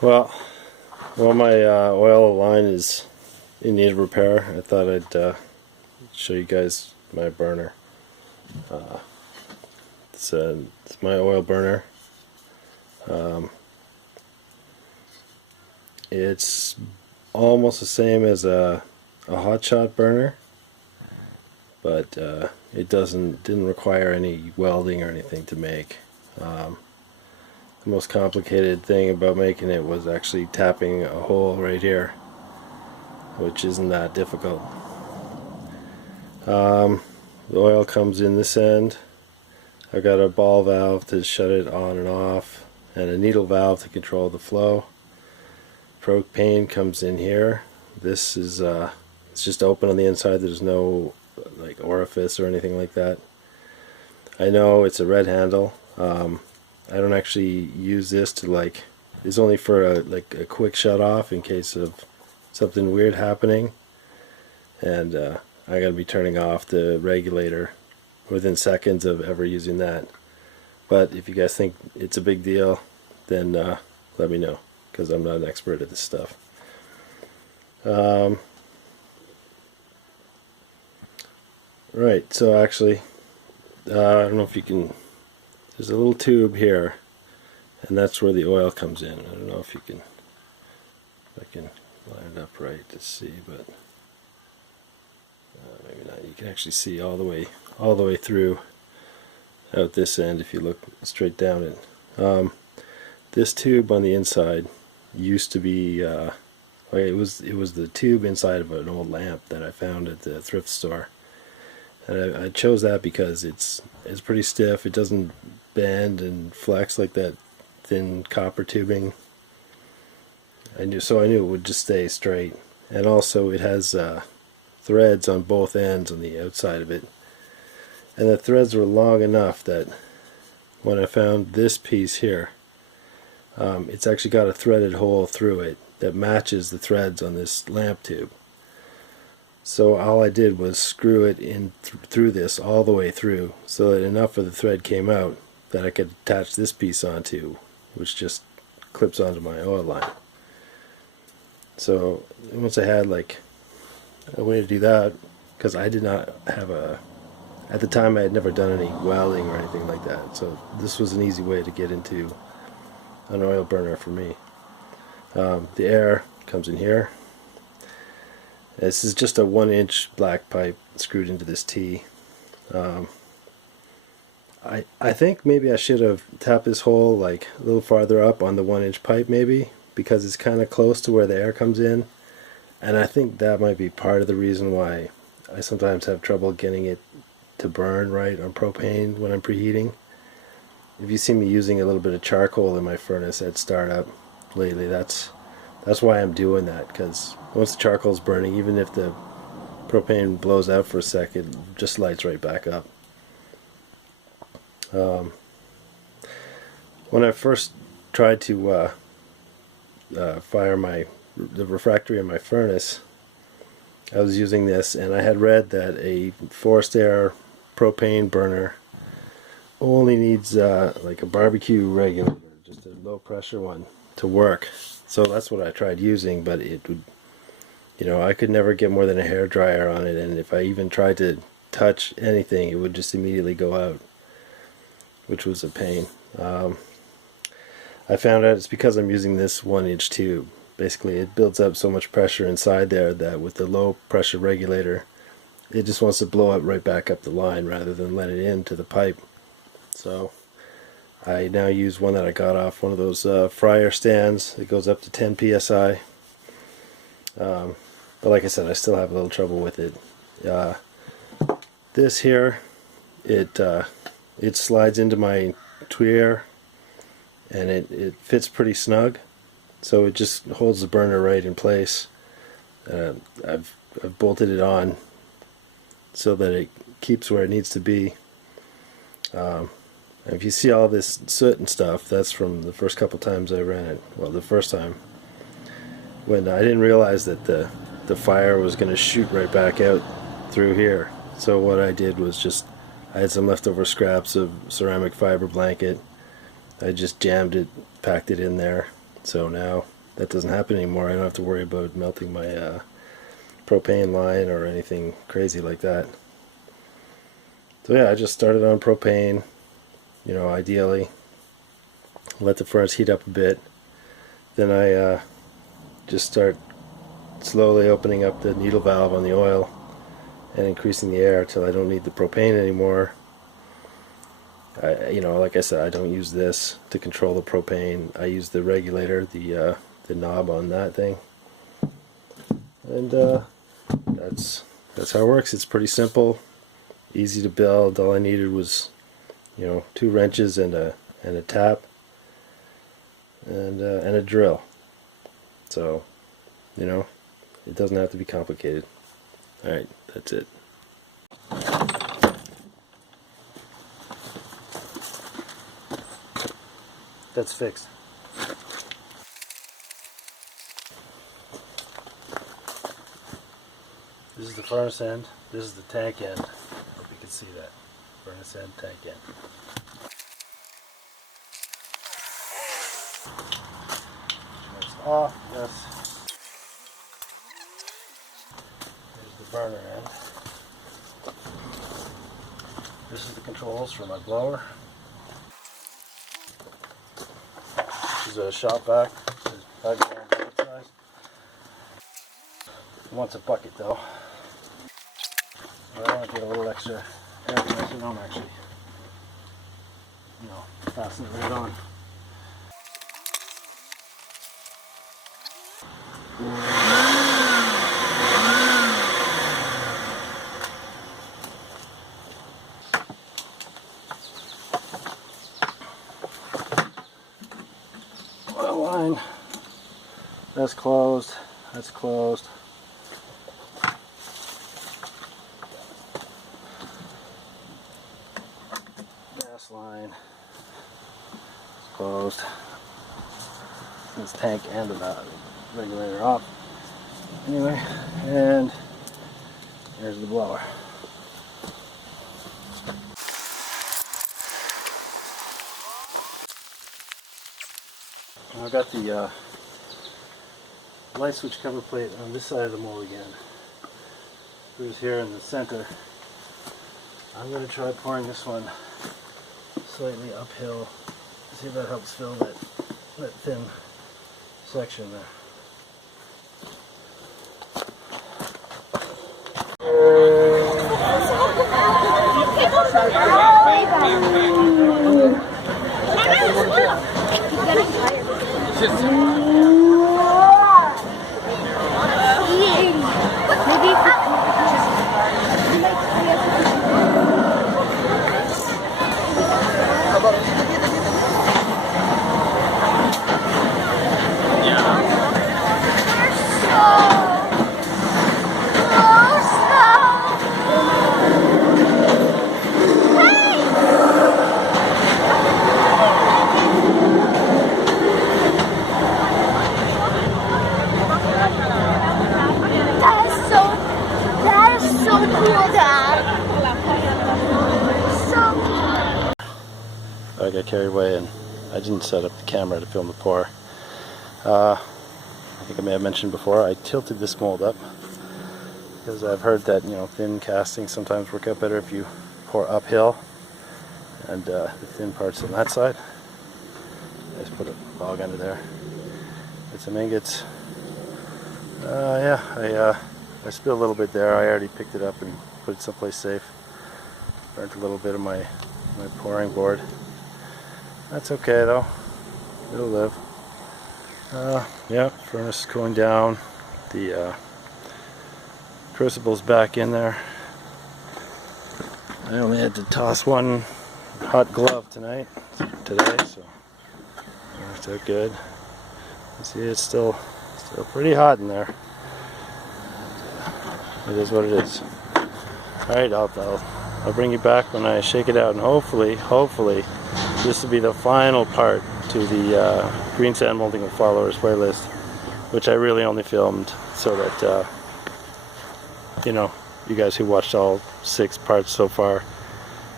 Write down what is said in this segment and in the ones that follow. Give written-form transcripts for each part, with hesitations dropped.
Well, my oil line is in need of repair. I thought I'd show you guys my burner. It's my oil burner. It's almost the same as a hot shot burner, but it didn't require any welding or anything to make. The most complicated thing about making it was actually tapping a hole right here, which isn't that difficult. The oil comes in this end. I've got a ball valve to shut it on and off, and a needle valve to control the flow. Propane comes in here. This is it's just open on the inside. There's no like orifice or anything like that. I know it's a red handle. I don't actually use this to it's only for a quick shut off in case of something weird happening, and I gotta be turning off the regulator within seconds of ever using that. But if you guys think it's a big deal, then let me know, because I'm not an expert at this stuff. Right, so actually, I don't know if you can, there's a little tube here, and that's where the oil comes in. I don't know if I can line it up right to see, but maybe not. You can actually see all the way through out this end if you look straight down it. This tube on the inside used to be it was the tube inside of an old lamp that I found at the thrift store, and I chose that because it's pretty stiff. It doesn't bend and flex like that thin copper tubing. I knew it would just stay straight, and also it has threads on both ends on the outside of it, and the threads were long enough that when I found this piece here, it's actually got a threaded hole through it that matches the threads on this lamp tube. So all I did was screw it in through this all the way through, so that enough of the thread came out that I could attach this piece onto, which just clips onto my oil line. So once I had a way to do that, because I did not have at the time I had never done any welding or anything like that, so this was an easy way to get into an oil burner for me. The air comes in here. This is just a 1-inch black pipe screwed into this T. I think maybe I should have tapped this hole a little farther up on the 1-inch pipe, maybe, because it's kind of close to where the air comes in, and I think that might be part of the reason why I sometimes have trouble getting it to burn right on propane when I'm preheating. If you see me using a little bit of charcoal in my furnace at startup lately, that's why I'm doing that, because once the charcoal's burning, even if the propane blows out for a second, it just lights right back up. When I first tried to fire the refractory in my furnace, I was using this, and I had read that a forced air propane burner only needs a barbecue regulator, just a low pressure one, to work. So that's what I tried using, but it would, I could never get more than a hair dryer on it, and if I even tried to touch anything, it would just immediately go out, which was a pain. I found out it's because I'm using this 1-inch tube. Basically, it builds up so much pressure inside there that with the low pressure regulator, it just wants to blow it right back up the line rather than let it into the pipe. So I now use one that I got off one of those fryer stands. It goes up to 10 psi. But like I said, I still have a little trouble with it. This here, it slides into my tuyere, and it fits pretty snug, so it just holds the burner right in place. I've bolted it on so that it keeps where it needs to be. If you see all this soot and stuff, that's from the first couple times I ran it. Well, the first time, when I didn't realize that the fire was going to shoot right back out through here. So what I did was I had some leftover scraps of ceramic fiber blanket. I just jammed it, packed it in there, So now that doesn't happen anymore. I don't have to worry about melting my propane line or anything crazy like that. So yeah, I just started on propane, you know, ideally. Let the furnace heat up a bit. Then I just start slowly opening up the needle valve on the oil and increasing the air till I don't need the propane anymore. You know, like I said, I don't use this to control the propane. I use the regulator, the knob on that thing, and that's how it works. It's pretty simple, easy to build. All I needed was, you know, 2 wrenches and a tap and a drill. So, you know, it doesn't have to be complicated. All right, that's it. That's fixed. This is the furnace end. This is the tank end. Hope you can see that. Furnace end, tank end. That's off. Yes. There's the burner end. This is the controls for my blower. This is a shop vac. There's 5 gallon bucket size. It wants a bucket though. I want to get a little extra air pressure on, actually. You know, fasten it right on. Oil line. That's closed. That's closed. Gas line. It's closed. This tank and the regulator off. Anyway, and there's the blower. I've got the light switch cover plate on this side of the mold again. Screws here in the center. I'm going to try pouring this one slightly uphill. See if that helps fill that thin section there. I got carried away and I didn't set up the camera to film the pour. I think I may have mentioned before, I tilted this mold up because I've heard that, you know, thin castings sometimes work out better if you pour uphill, and the thin parts on that side. I just put a log under there. Get some ingots. Yeah, I spilled a little bit there. I already picked it up and put it someplace safe. Burnt a little bit of my pouring board. That's okay though. It'll live. Yeah, furnace is cooling down. The crucible's back in there. I only had to toss one hot glove today, so worked out good. You see, it's still pretty hot in there. It is what it is. All right, I'll bring you back when I shake it out, and hopefully this will be the final part to the Greensand Molding with Followers playlist, which I really only filmed so that you know, you guys who watched all 6 parts so far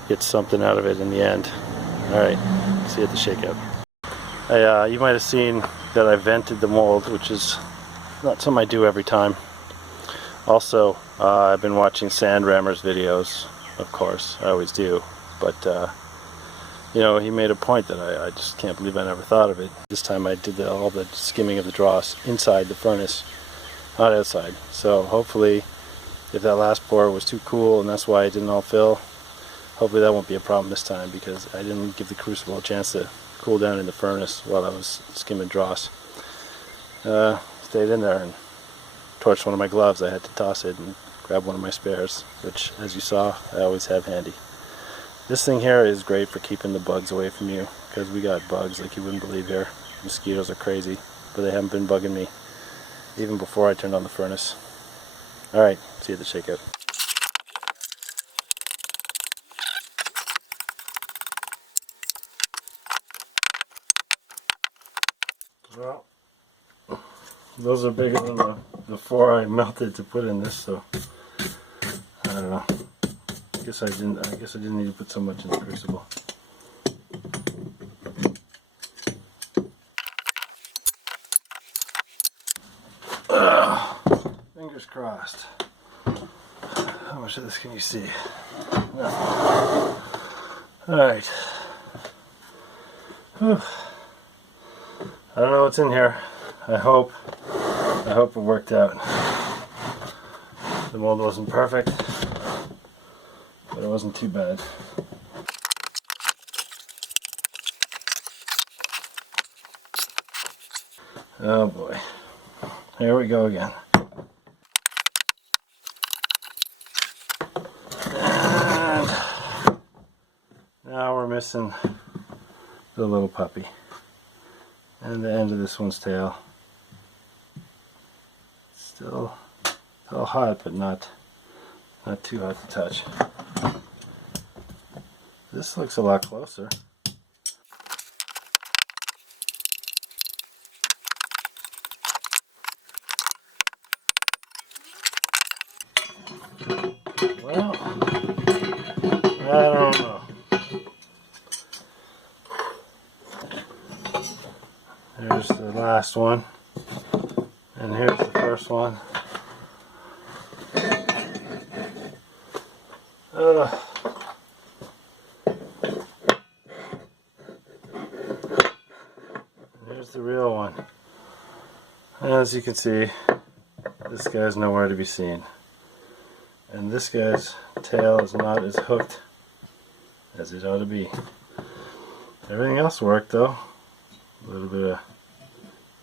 get something out of it in the end. All right, see you at the shakeout. You might have seen that I vented the mold, which is not something I do every time. Also, I've been watching Sand Rammer's videos, of course, I always do, but you know, he made a point that I just can't believe I never thought of it. This time I did all the skimming of the dross inside the furnace, not outside. So hopefully, if that last pour was too cool and that's why it didn't all fill, hopefully that won't be a problem this time, because I didn't give the crucible a chance to cool down in the furnace while I was skimming dross. Stayed in there and torched one of my gloves. I had to toss it and grab one of my spares, which, as you saw, I always have handy. This thing here is great for keeping the bugs away from you, because we got bugs like you wouldn't believe here. Mosquitoes are crazy, but they haven't been bugging me even before I turned on the furnace. Alright, see you at the shakeout. Well, those are bigger than the 4 I melted to put in this, so I don't know. I guess I didn't need to put so much in the crucible. Fingers crossed. How much of this can you see? Alright. I don't know what's in here. I hope it worked out. The mold wasn't perfect, but it wasn't too bad. Oh boy. Here we go again. And now we're missing the little puppy. And the end of this one's tail. Still hot, but not too hot to touch. This looks a lot closer. Well, I don't know. There's the last one, and here's the first one. Here's the real one. As you can see, this guy's nowhere to be seen. And this guy's tail is not as hooked as it ought to be. Everything else worked though. A little bit of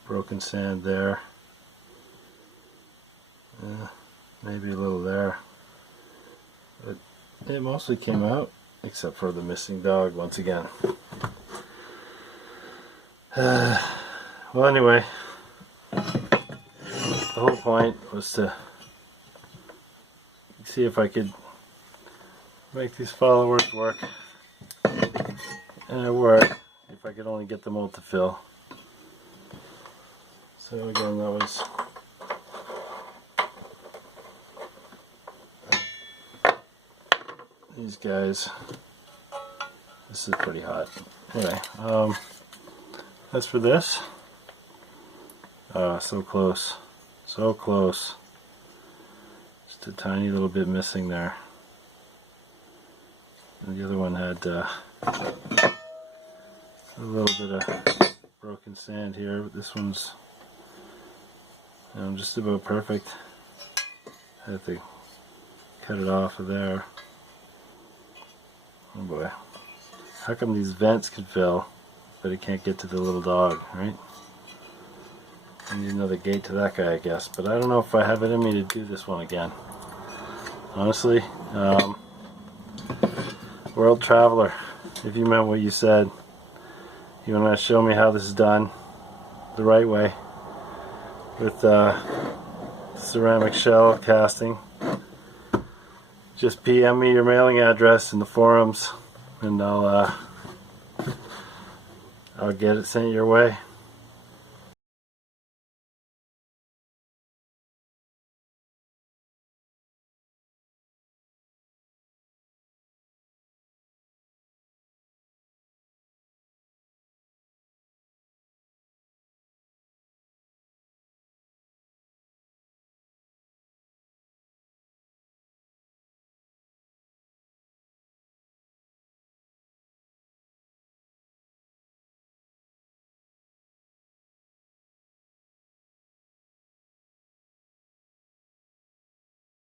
broken sand there. Maybe a little there. But it mostly came out, except for the missing dog once again. Well, anyway, the whole point was to see if I could make these followers work, and it worked if I could only get the mold to fill. So again, that was these guys. This is pretty hot. Anyway, as for this, so close, so close. Just a tiny little bit missing there. And the other one had a little bit of broken sand here, but this one's just about perfect. I had to cut it off of there. Oh boy. How come these vents can fill, but it can't get to the little dog, right? I need another gate to that guy, I guess. But I don't know if I have it in me to do this one again. Honestly, world traveler, if you meant what you said, you want to show me how this is done the right way with ceramic shell casting, just PM me your mailing address in the forums and I'll get it sent your way.